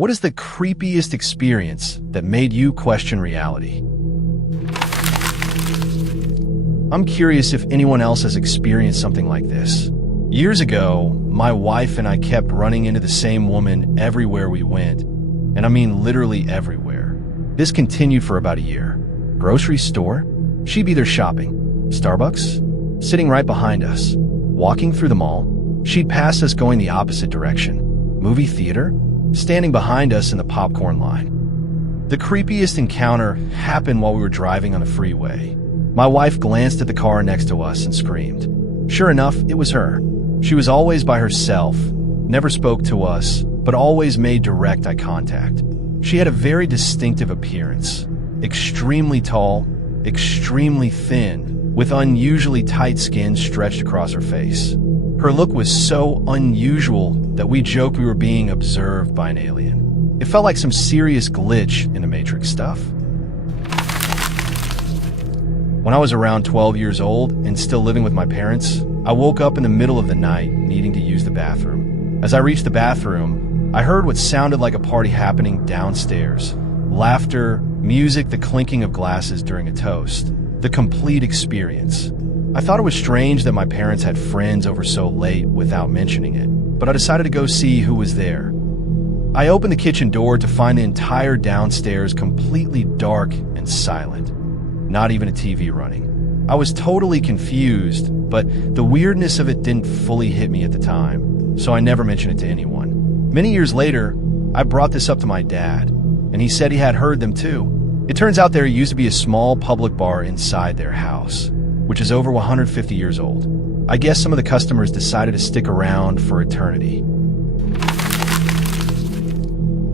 What is the creepiest experience that made you question reality? I'm curious if anyone else has experienced something like this. Years ago, my wife and I kept running into the same woman everywhere we went, and I mean literally everywhere. This continued for about a year. Grocery store, she'd be there shopping. Starbucks, sitting right behind us. Walking through the mall, she'd pass us going the opposite direction. Movie theater, standing behind us in the popcorn line. The creepiest encounter happened while we were driving on the freeway. My wife glanced at the car next to us and screamed. Sure enough, it was her. She was always by herself, never spoke to us, but always made direct eye contact. She had a very distinctive appearance. Extremely tall, extremely thin, with unusually tight skin stretched across her face. Her look was so unusual that we joked we were being observed by an alien. It felt like some serious glitch in the Matrix stuff. When I was around 12 years old and still living with my parents, I woke up in the middle of the night needing to use the bathroom. As I reached the bathroom, I heard what sounded like a party happening downstairs. Laughter, music, the clinking of glasses during a toast. The complete experience. I thought it was strange that my parents had friends over so late without mentioning it, but I decided to go see who was there. I opened the kitchen door to find the entire downstairs completely dark and silent. Not even a TV running. I was totally confused, but the weirdness of it didn't fully hit me at the time, so I never mentioned it to anyone. Many years later, I brought this up to my dad, and he said he had heard them too. It turns out there used to be a small public bar inside their house, which is over 150 years old. I guess some of the customers decided to stick around for eternity.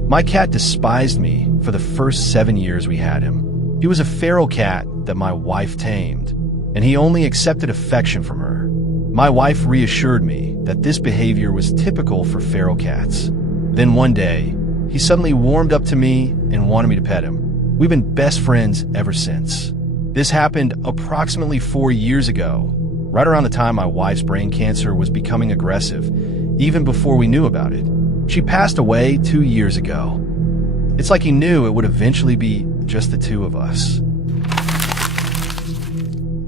My cat despised me for the first 7 years we had him. He was a feral cat that my wife tamed, and he only accepted affection from her. My wife reassured me that this behavior was typical for feral cats. Then one day, he suddenly warmed up to me and wanted me to pet him. We've been best friends ever since. This happened approximately 4 years ago, right around the time my wife's brain cancer was becoming aggressive, even before we knew about it. She passed away 2 years ago. It's like he knew it would eventually be just the two of us.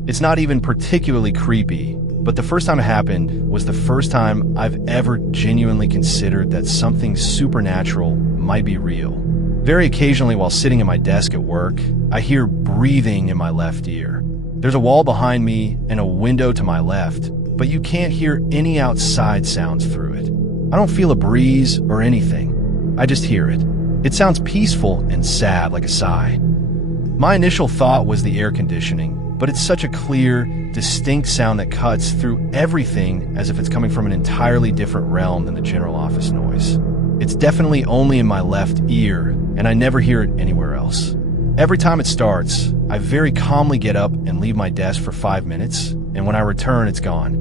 It's not even particularly creepy, but the first time it happened was the first time I've ever genuinely considered that something supernatural might be real. Very occasionally while sitting at my desk at work, I hear breathing in my left ear. There's a wall behind me and a window to my left, but you can't hear any outside sounds through it. I don't feel a breeze or anything. I just hear it. It sounds peaceful and sad, like a sigh. My initial thought was the air conditioning, but it's such a clear, distinct sound that cuts through everything as if it's coming from an entirely different realm than the general office noise. It's definitely only in my left ear, and I never hear it anywhere else. Every time it starts, I very calmly get up and leave my desk for 5 minutes, and when I return, it's gone.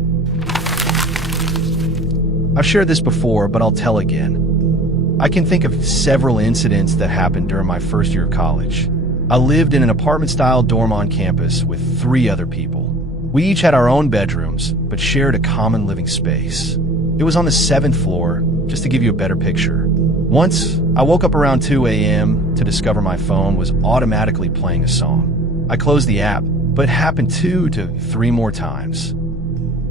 I've shared this before, but I'll tell again. I can think of several incidents that happened during my first year of college. I lived in an apartment-style dorm on campus with 3 other people. We each had our own bedrooms, but shared a common living space. It was on the 7th floor, just to give you a better picture. Once, I woke up around 2 a.m. to discover my phone was automatically playing a song. I closed the app, but it happened 2 to 3 more times.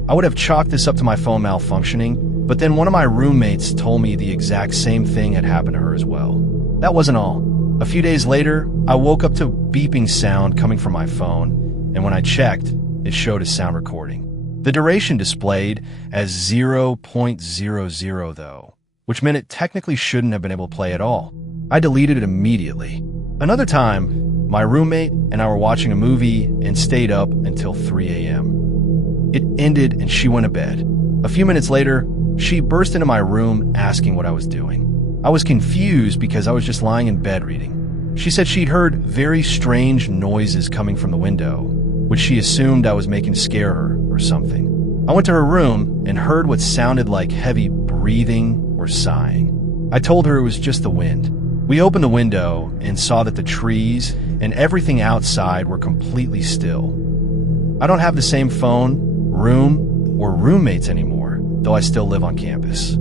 I would have chalked this up to my phone malfunctioning, but then one of my roommates told me the exact same thing had happened to her as well. That wasn't all. A few days later, I woke up to a beeping sound coming from my phone, and when I checked, it showed a sound recording. The duration displayed as 0.00 though, which meant it technically shouldn't have been able to play at all. I deleted it immediately. Another time, my roommate and I were watching a movie and stayed up until 3 a.m. It ended and she went to bed. A few minutes later, she burst into my room asking what I was doing. I was confused because I was just lying in bed reading. She said she'd heard very strange noises coming from the window, which she assumed I was making to scare her or something. I went to her room and heard what sounded like heavy breathing or sighing. I told her it was just the wind. We opened the window and saw that the trees and everything outside were completely still. I don't have the same phone, room, or roommates anymore, though I still live on campus.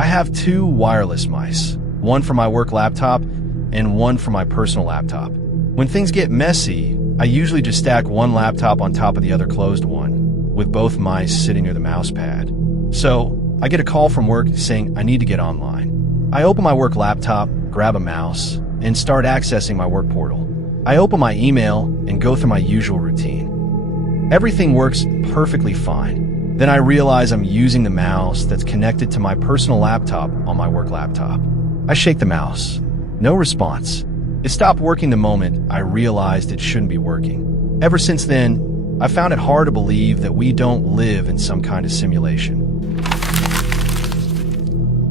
I have two wireless mice, one for my work laptop and one for my personal laptop. When things get messy, I usually just stack one laptop on top of the other closed one, with both mice sitting near the mouse pad. So, I get a call from work saying I need to get online. I open my work laptop, grab a mouse, and start accessing my work portal. I open my email and go through my usual routine. Everything works perfectly fine. Then I realize I'm using the mouse that's connected to my personal laptop on my work laptop. I shake the mouse. No response. It stopped working the moment I realized it shouldn't be working. Ever since then, I found it hard to believe that we don't live in some kind of simulation.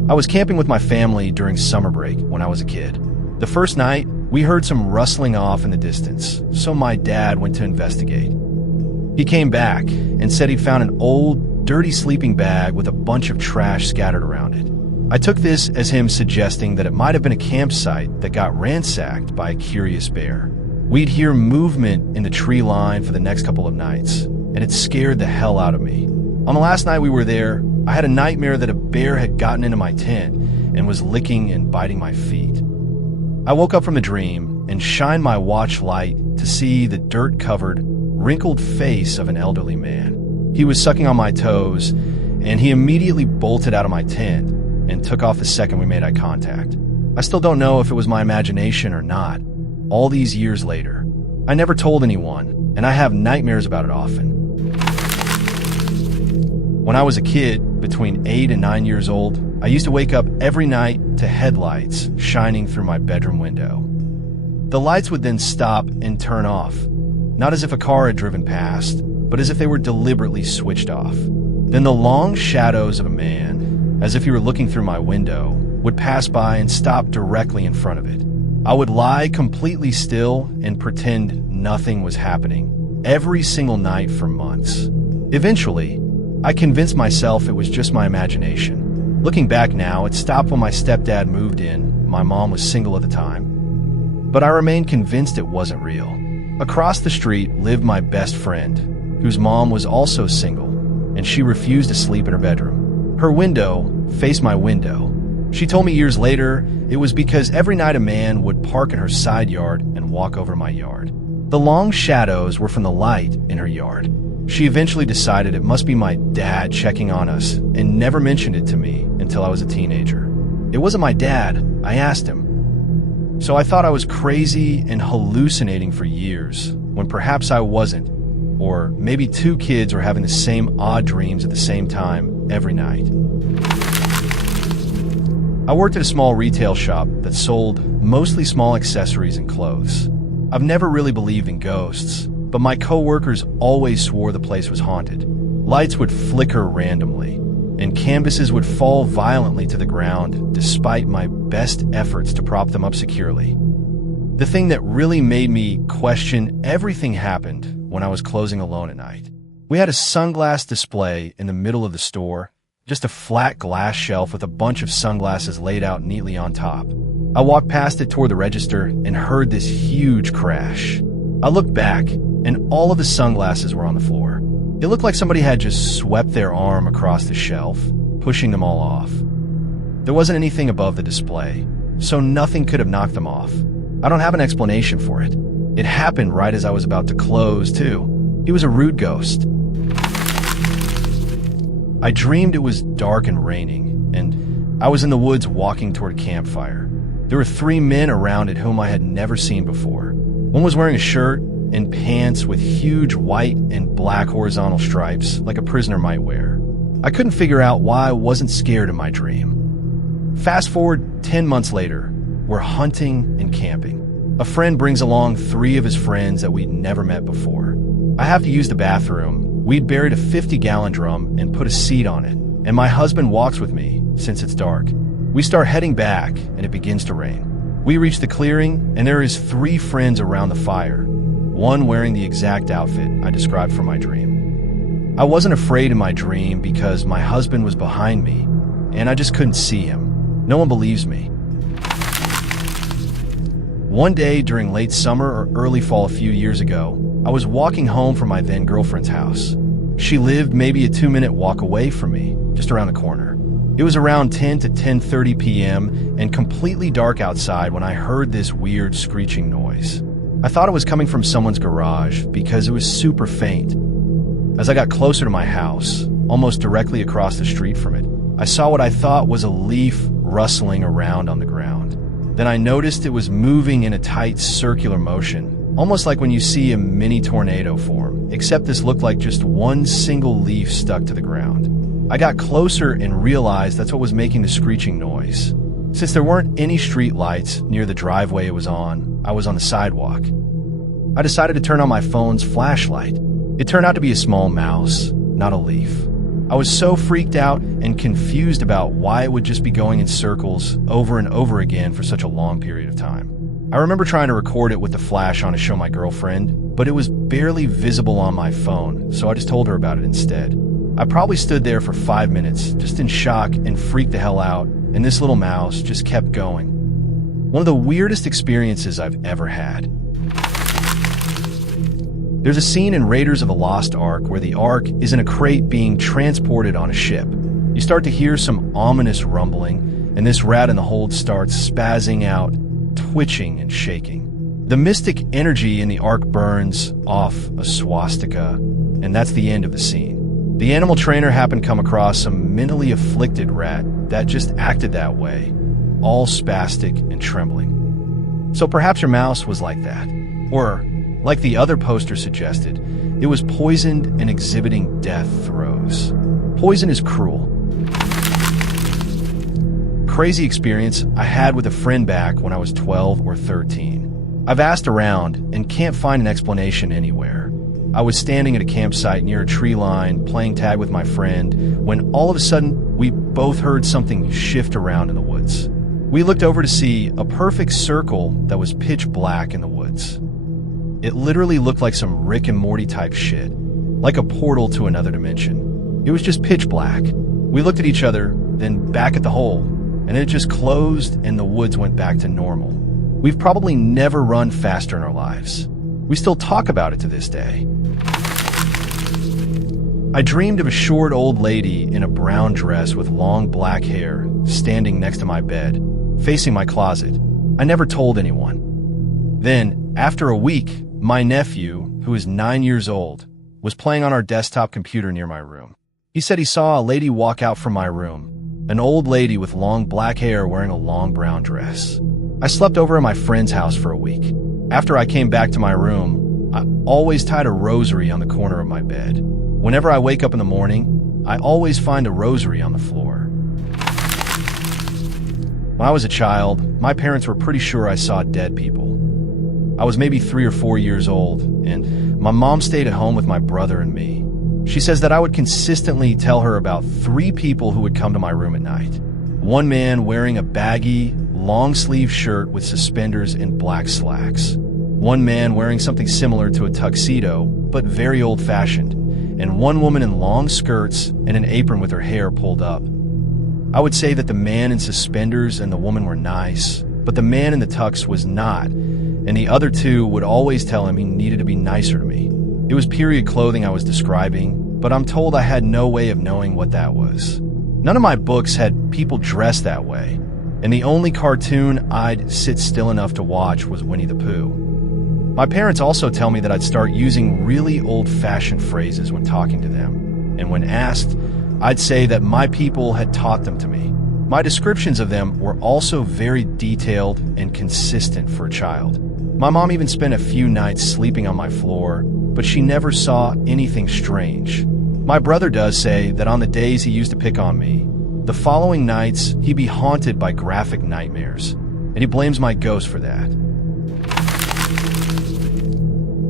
I was camping with my family during summer break when I was a kid. The first night, we heard some rustling off in the distance, so my dad went to investigate. He came back and said he'd found an old, dirty sleeping bag with a bunch of trash scattered around it. I took this as him suggesting that it might have been a campsite that got ransacked by a curious bear. We'd hear movement in the tree line for the next couple of nights, and it scared the hell out of me. On the last night we were there, I had a nightmare that a bear had gotten into my tent and was licking and biting my feet. I woke up from the dream and shined my watch light to see the dirt-covered, wrinkled face of an elderly man. He was sucking on my toes, and he immediately bolted out of my tent and took off the second we made eye contact. I still don't know if it was my imagination or not. All these years later, I never told anyone, and I have nightmares about it often. When I was a kid, between 8 and 9 years old, I used to wake up every night to headlights shining through my bedroom window. The lights would then stop and turn off, not as if a car had driven past, but as if they were deliberately switched off. Then the long shadows of a man, as if he were looking through my window, would pass by and stop directly in front of it. I would lie completely still and pretend nothing was happening every single night for months. Eventually, I convinced myself it was just my imagination. Looking back now, it stopped when my stepdad moved in. My mom was single at the time. But I remained convinced it wasn't real. Across the street lived my best friend, whose mom was also single, and she refused to sleep in her bedroom. Her window faced my window. She told me years later it was because every night a man would park in her side yard and walk over my yard. The long shadows were from the light in her yard. She eventually decided it must be my dad checking on us and never mentioned it to me until I was a teenager. It wasn't my dad. I asked him. So I thought I was crazy and hallucinating for years, when perhaps I wasn't. Or maybe two kids were having the same odd dreams at the same time every night. I worked at a small retail shop that sold mostly small accessories and clothes. I've never really believed in ghosts, but my co-workers always swore the place was haunted. Lights would flicker randomly, and canvases would fall violently to the ground despite my best efforts to prop them up securely. The thing that really made me question everything happened when I was closing alone at night. We had a sunglass display in the middle of the store, just a flat glass shelf with a bunch of sunglasses laid out neatly on top. I walked past it toward the register and heard this huge crash. I looked back, and all of the sunglasses were on the floor. It looked like somebody had just swept their arm across the shelf, pushing them all off. There wasn't anything above the display, so nothing could have knocked them off. I don't have an explanation for it. It happened right as I was about to close, too. It was a rude ghost. I dreamed it was dark and raining, and I was in the woods walking toward a campfire. There were 3 men around it whom I had never seen before. One was wearing a shirt and pants with huge white and black horizontal stripes, like a prisoner might wear. I couldn't figure out why I wasn't scared in my dream. Fast forward 10 months later, we're hunting and camping. A friend brings along 3 of his friends that we'd never met before. I have to use the bathroom. We'd buried a 50-gallon drum and put a seat on it, and my husband walks with me since it's dark. We start heading back, and it begins to rain. We reach the clearing, and there is 3 friends around the fire, one wearing the exact outfit I described from my dream. I wasn't afraid in my dream because my husband was behind me, and I just couldn't see him. No one believes me. One day during late summer or early fall a few years ago, I was walking home from my then girlfriend's house. She lived maybe a 2-minute walk away from me, just around the corner. It was around 10 to 10:30 p.m. and completely dark outside when I heard this weird screeching noise. I thought it was coming from someone's garage because it was super faint. As I got closer to my house, almost directly across the street from it, I saw what I thought was a leaf rustling around on the ground. Then I noticed it was moving in a tight circular motion, almost like when you see a mini tornado form, except this looked like just one single leaf stuck to the ground. I got closer and realized that's what was making the screeching noise. Since there weren't any street lights near the driveway it was on, I was on the sidewalk. I decided to turn on my phone's flashlight. It turned out to be a small mouse, not a leaf. I was so freaked out and confused about why it would just be going in circles over and over again for such a long period of time. I remember trying to record it with the flash on to show my girlfriend, but it was barely visible on my phone, so I just told her about it instead. I probably stood there for 5 minutes, just in shock and freaked the hell out, and this little mouse just kept going. One of the weirdest experiences I've ever had. There's a scene in Raiders of the Lost Ark where the Ark is in a crate being transported on a ship. You start to hear some ominous rumbling, and this rat in the hold starts spazzing out, twitching and shaking. The mystic energy in the Ark burns off a swastika, and that's the end of the scene. The animal trainer happened to come across some mentally afflicted rat that just acted that way, all spastic and trembling. So perhaps your mouse was like that. Or, like the other poster suggested, it was poisoned and exhibiting death throes. Poison is cruel. Crazy experience I had with a friend back when I was 12 or 13. I've asked around and can't find an explanation anywhere. I was standing at a campsite near a tree line, playing tag with my friend, when all of a sudden, we both heard something shift around in the woods. We looked over to see a perfect circle that was pitch black in the woods. It literally looked like some Rick and Morty type shit, like a portal to another dimension. It was just pitch black. We looked at each other, then back at the hole, and it just closed and the woods went back to normal. We've probably never run faster in our lives. We still talk about it to this day. I dreamed of a short old lady in a brown dress with long black hair standing next to my bed, facing my closet. I never told anyone. Then, after a week, my nephew, who is 9 years old, was playing on our desktop computer near my room. He said he saw a lady walk out from my room, an old lady with long black hair wearing a long brown dress. I slept over at my friend's house for a week. After I came back to my room, I always tied a rosary on the corner of my bed. Whenever I wake up in the morning, I always find a rosary on the floor. When I was a child, my parents were pretty sure I saw dead people. I was maybe 3 or 4 years old, and my mom stayed at home with my brother and me. She says that I would consistently tell her about 3 people who would come to my room at night. One man wearing a baggy, long-sleeve shirt with suspenders and black slacks. One man wearing something similar to a tuxedo, but very old-fashioned. And one woman in long skirts and an apron with her hair pulled up. I would say that the man in suspenders and the woman were nice, but the man in the tux was not, and the other 2 would always tell him he needed to be nicer to me. It was period clothing I was describing, but I'm told I had no way of knowing what that was. None of my books had people dressed that way, and the only cartoon I'd sit still enough to watch was Winnie the Pooh. My parents also tell me that I'd start using really old-fashioned phrases when talking to them, and when asked, I'd say that my people had taught them to me. My descriptions of them were also very detailed and consistent for a child. My mom even spent a few nights sleeping on my floor, but she never saw anything strange. My brother does say that on the days he used to pick on me, the following nights he'd be haunted by graphic nightmares, and he blames my ghost for that.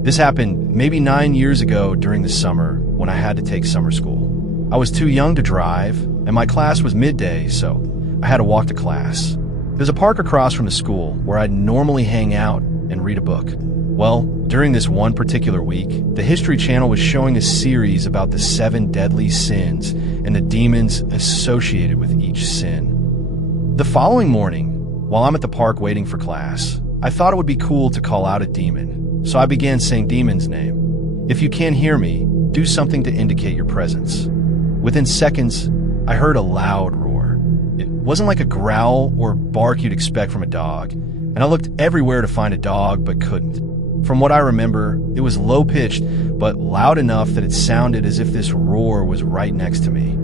This happened maybe 9 years ago during the summer when I had to take summer school. I was too young to drive, and my class was midday, so I had to walk to class. There's a park across from the school where I'd normally hang out and read a book. Well, during this one particular week, the History Channel was showing a series about the 7 deadly sins and the demons associated with each sin. The following morning, while I'm at the park waiting for class, I thought it would be cool to call out a demon. So I began saying Demon's name. If you can't hear me, do something to indicate your presence. Within seconds, I heard a loud roar. It wasn't like a growl or bark you'd expect from a dog, and I looked everywhere to find a dog but couldn't. From what I remember, it was low-pitched but loud enough that it sounded as if this roar was right next to me.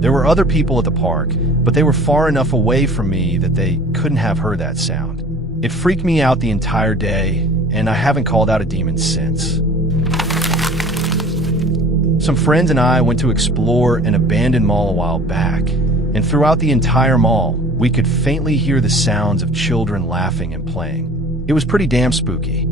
There were other people at the park, but they were far enough away from me that they couldn't have heard that sound. It freaked me out the entire day, and I haven't called out a demon since. Some friends and I went to explore an abandoned mall a while back, and throughout the entire mall, we could faintly hear the sounds of children laughing and playing. It was pretty damn spooky.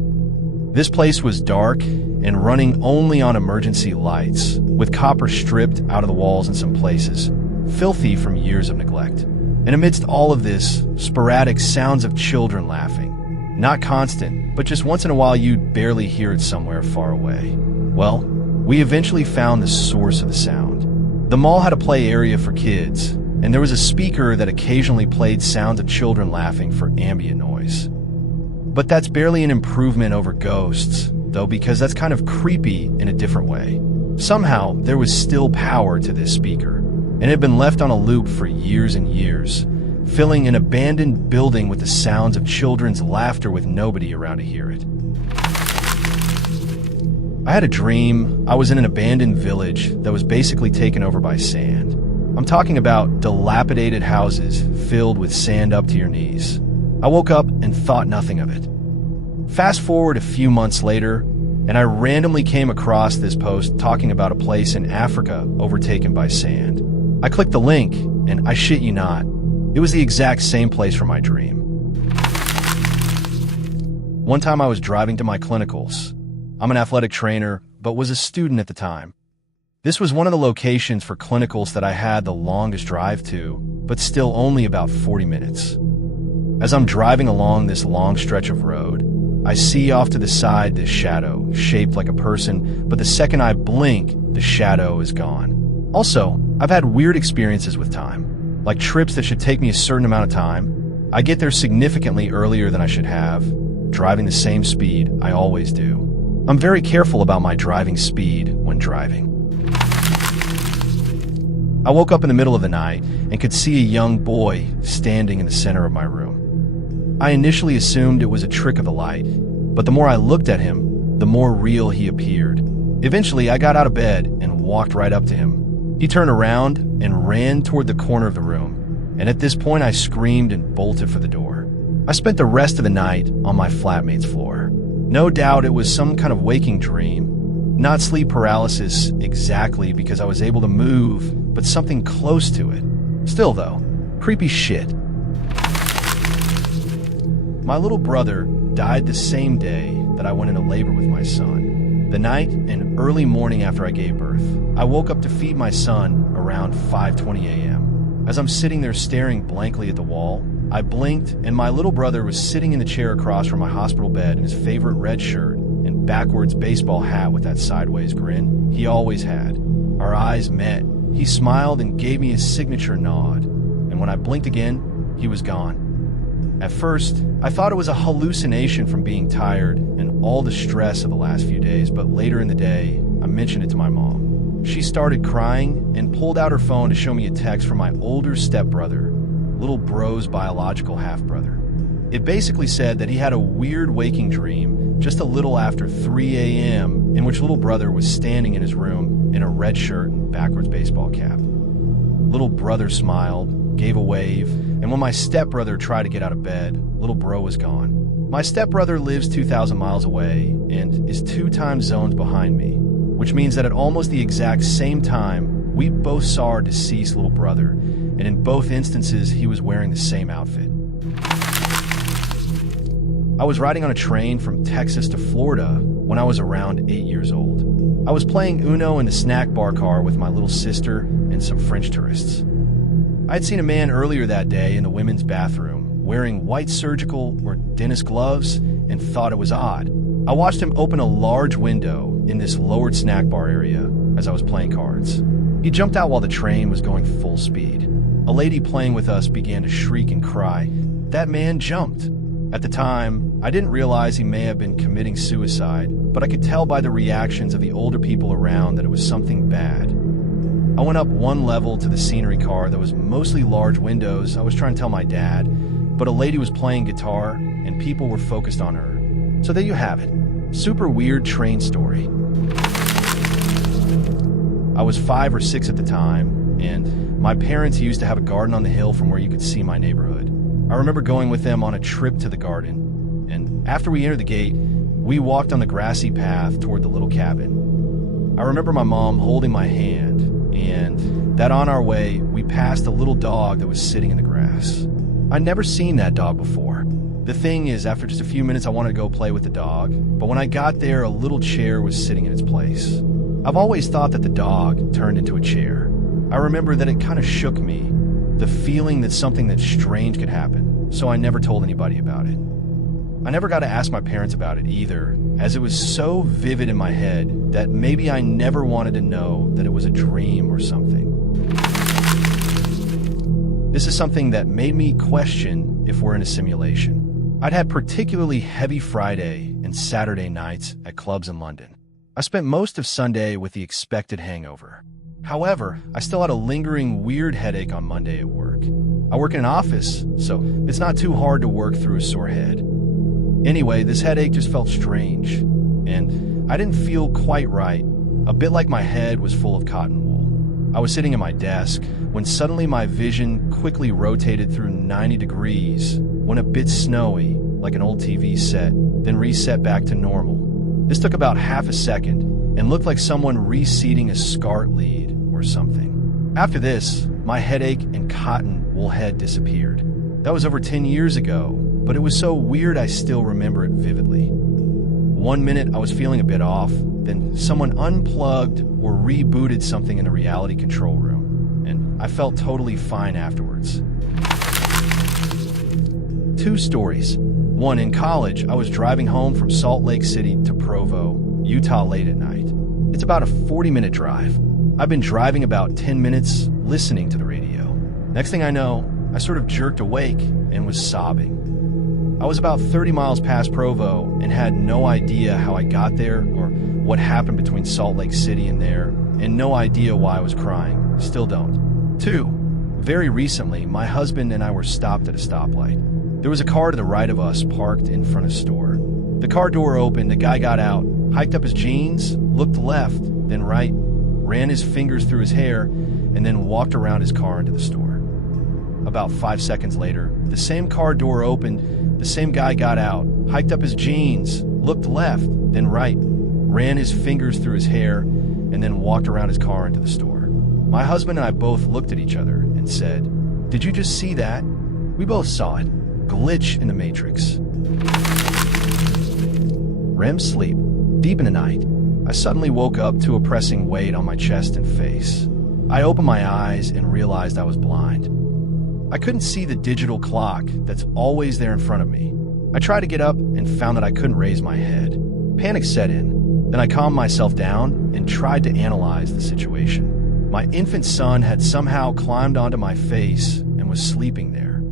This place was dark and running only on emergency lights, with copper stripped out of the walls in some places, filthy from years of neglect. And amidst all of this, sporadic sounds of children laughing. Not constant, but just once in a while you'd barely hear it somewhere far away. Well, we eventually found the source of the sound. The mall had a play area for kids, and there was a speaker that occasionally played sounds of children laughing for ambient noise. But that's barely an improvement over ghosts, though, because that's kind of creepy in a different way. Somehow, there was still power to this speaker, and it had been left on a loop for years and years, filling an abandoned building with the sounds of children's laughter with nobody around to hear it. I had a dream I was in an abandoned village that was basically taken over by sand. I'm talking about dilapidated houses filled with sand up to your knees. I woke up and thought nothing of it. Fast forward a few months later, and I randomly came across this post talking about a place in Africa overtaken by sand. I clicked the link, and I shit you not, it was the exact same place from my dream. One time I was driving to my clinicals. I'm an athletic trainer, but was a student at the time. This was one of the locations for clinicals that I had the longest drive to, but still only about 40 minutes. As I'm driving along this long stretch of road, I see off to the side this shadow, shaped like a person, but the second I blink, the shadow is gone. Also, I've had weird experiences with time, like trips that should take me a certain amount of time. I get there significantly earlier than I should have, driving the same speed I always do. I'm very careful about my driving speed when driving. I woke up in the middle of the night and could see a young boy standing in the center of my room. I initially assumed it was a trick of the light, but the more I looked at him, the more real he appeared. Eventually, I got out of bed and walked right up to him. He turned around and ran toward the corner of the room, and at this point I screamed and bolted for the door. I spent the rest of the night on my flatmate's floor. No doubt it was some kind of waking dream, not sleep paralysis exactly because I was able to move, but something close to it. Still though, creepy shit. My little brother died the same day that I went into labor with my son. The night and early morning after I gave birth, I woke up to feed my son around 5:20 a.m. As I'm sitting there staring blankly at the wall, I blinked and my little brother was sitting in the chair across from my hospital bed in his favorite red shirt and backwards baseball hat with that sideways grin he always had. Our eyes met. He smiled and gave me his signature nod, and when I blinked again, he was gone. At first, I thought it was a hallucination from being tired and all the stress of the last few days, but later in the day, I mentioned it to my mom. She started crying and pulled out her phone to show me a text from my older stepbrother, little bro's biological half-brother. It basically said that he had a weird waking dream just a little after 3 a.m. in which little brother was standing in his room in a red shirt and backwards baseball cap. Little brother smiled, gave a wave, and when my stepbrother tried to get out of bed, little bro was gone. My stepbrother lives 2,000 miles away and is 2 time zones behind me, which means that at almost the exact same time, we both saw our deceased little brother, and in both instances, he was wearing the same outfit. I was riding on a train from Texas to Florida when I was around 8 years old. I was playing Uno in the snack bar car with my little sister and some French tourists. I had seen a man earlier that day in the women's bathroom wearing white surgical or dentist gloves and thought it was odd. I watched him open a large window in this lowered snack bar area as I was playing cards. He jumped out while the train was going full speed. A lady playing with us began to shriek and cry. That man jumped. At the time, I didn't realize he may have been committing suicide, but I could tell by the reactions of the older people around that it was something bad. I went up one level to the scenery car that was mostly large windows. I was trying to tell my dad, but a lady was playing guitar and people were focused on her. So there you have it. Super weird train story. I was 5 or 6 at the time, and my parents used to have a garden on the hill from where you could see my neighborhood. I remember going with them on a trip to the garden, and after we entered the gate, we walked on the grassy path toward the little cabin. I remember my mom holding my hand, and that on our way, we passed a little dog that was sitting in the grass. I'd never seen that dog before. The thing is, after just a few minutes, I wanted to go play with the dog, but when I got there, a little chair was sitting in its place. I've always thought that the dog turned into a chair. I remember that it kind of shook me, the feeling that something that strange could happen, so I never told anybody about it. I never got to ask my parents about it either, as it was so vivid in my head that maybe I never wanted to know that it was a dream or something. This is something that made me question if we're in a simulation. I'd had particularly heavy Friday and Saturday nights at clubs in London. I spent most of Sunday with the expected hangover. However, I still had a lingering weird headache on Monday at work. I work in an office, so it's not too hard to work through a sore head. Anyway, this headache just felt strange, and I didn't feel quite right, a bit like my head was full of cotton wool. I was sitting at my desk when suddenly my vision quickly rotated through 90 degrees, went a bit snowy, like an old TV set, then reset back to normal. This took about half a second and looked like someone reseating a SCART lead or something. After this, my headache and cotton wool head disappeared. That was over 10 years ago, but it was so weird I still remember it vividly. One minute I was feeling a bit off, then someone unplugged or rebooted something in the reality control room, and I felt totally fine afterwards. 2 stories. One, in college, I was driving home from Salt Lake City to Provo, Utah late at night. It's about a 40-minute drive. I've been driving about 10 minutes, listening to the radio. Next thing I know, I sort of jerked awake and was sobbing. I was about 30 miles past Provo and had no idea how I got there or what happened between Salt Lake City and there, and no idea why I was crying. Still don't. 2, very recently, my husband and I were stopped at a stoplight. There was a car to the right of us parked in front of a store. The car door opened, the guy got out, hiked up his jeans, looked left, then right, ran his fingers through his hair, and then walked around his car into the store. About 5 seconds later, the same car door opened, the same guy got out, hiked up his jeans, looked left, then right, ran his fingers through his hair, and then walked around his car into the store. My husband and I both looked at each other and said, "Did you just see that?" We both saw it. Glitch in the Matrix. REM sleep. Deep in the night, I suddenly woke up to a pressing weight on my chest and face. I opened my eyes and realized I was blind. I couldn't see the digital clock that's always there in front of me. I tried to get up and found that I couldn't raise my head. Panic set in. Then I calmed myself down and tried to analyze the situation. My infant son had somehow climbed onto my face and was sleeping there.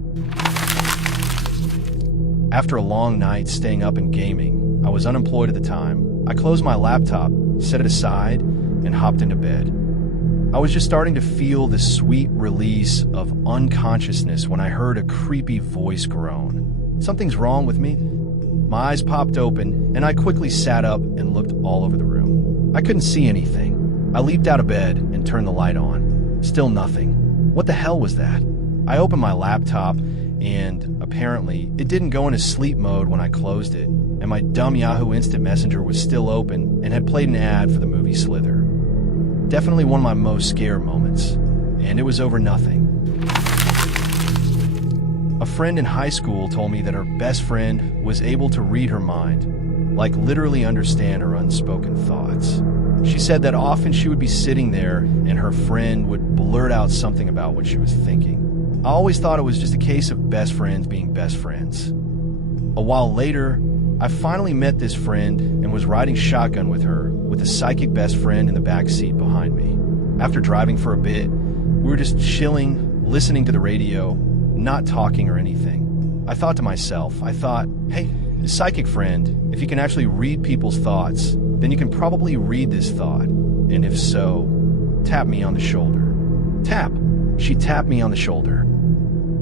After a long night staying up and gaming, I was unemployed at the time. I closed my laptop, set it aside, and hopped into bed. I was just starting to feel the sweet release of unconsciousness when I heard a creepy voice groan. Something's wrong with me? My eyes popped open, and I quickly sat up and looked all over the room. I couldn't see anything. I leaped out of bed and turned the light on. Still nothing. What the hell was that? I opened my laptop, and apparently it didn't go into sleep mode when I closed it, and my dumb Yahoo Instant Messenger was still open and had played an ad for the movie Slither. Definitely one of my most scared moments, and it was over nothing. A friend in high school told me that her best friend was able to read her mind, like literally understand her unspoken thoughts. She said that often she would be sitting there and her friend would blurt out something about what she was thinking. I always thought it was just a case of best friends being best friends. A while later, I finally met this friend and was riding shotgun with her, with a psychic best friend in the back seat behind me. After driving for a bit, we were just chilling, listening to the radio, not talking or anything. I thought to myself, hey, psychic friend, if you can actually read people's thoughts, then you can probably read this thought. And if so, tapped me on the shoulder. Tap. She tapped me on the shoulder.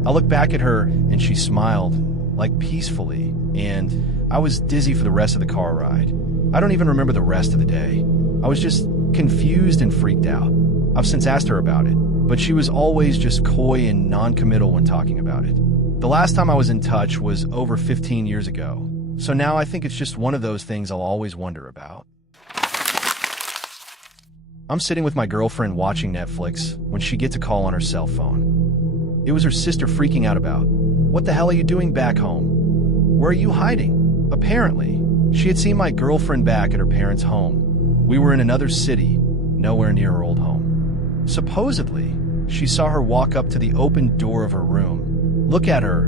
I looked back at her and she smiled, like peacefully, and I was dizzy for the rest of the car ride. I don't even remember the rest of the day. I was just confused and freaked out. I've since asked her about it, but she was always just coy and non-committal when talking about it. The last time I was in touch was over 15 years ago, so now I think it's just one of those things I'll always wonder about. I'm sitting with my girlfriend watching Netflix when she gets a call on her cell phone. It was her sister freaking out about, "What the hell are you doing back home? Where are you hiding?" Apparently, she had seen my girlfriend back at her parents' home. We were in another city, nowhere near her old home. Supposedly, she saw her walk up to the open door of her room, look at her,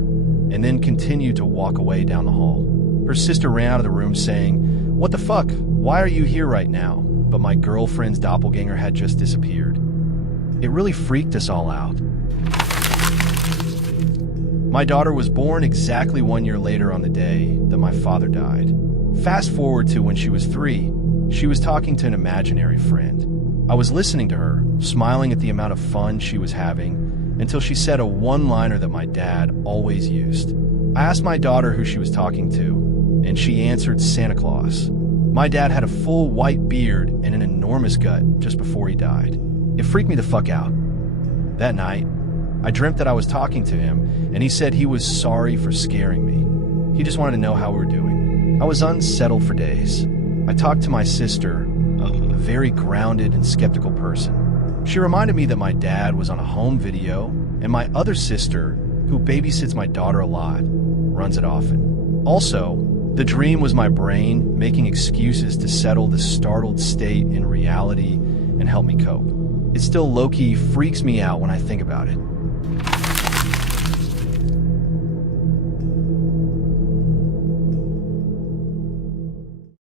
and then continue to walk away down the hall. Her sister ran out of the room saying, "What the fuck? Why are you here right now?" But my girlfriend's doppelganger had just disappeared. It really freaked us all out. My daughter was born exactly 1 year later on the day that my father died. Fast forward to when she was 3, she was talking to an imaginary friend. I was listening to her, smiling at the amount of fun she was having, until she said a one-liner that my dad always used. I asked my daughter who she was talking to, and she answered Santa Claus. My dad had a full white beard and an enormous gut just before he died. It freaked me the fuck out. That night, I dreamt that I was talking to him, and he said he was sorry for scaring me. He just wanted to know how we were doing. I was unsettled for days. I talked to my sister, a very grounded and skeptical person. She reminded me that my dad was on a home video, and my other sister, who babysits my daughter a lot, runs it often. Also, the dream was my brain making excuses to settle the startled state in reality and help me cope. It still low-key freaks me out when I think about it.